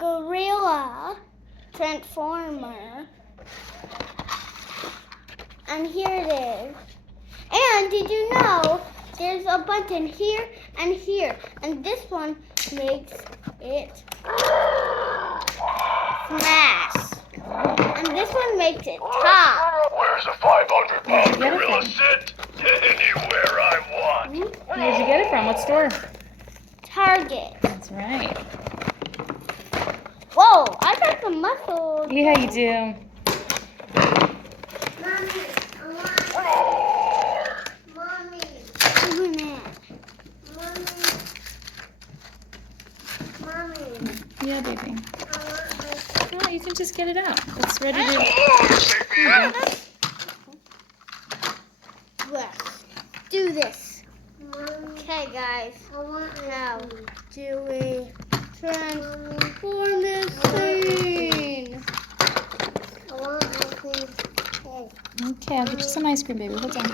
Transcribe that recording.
gorilla transformer. And here it is. And did you know there's a button here and here, and this one makes it smash, and this one makes it top. Where's a 500-pound gorilla sit? Anywhere I want. Where'd you get it from? What store? Target. That's right. Whoa, I got some muscles. Yeah, you do. Yeah, baby. Oh, you can just get it out. It's ready to... Let's do this. Okay, guys. Now, do we transform this thing? Okay, I'll get you some ice cream, baby. Hold on.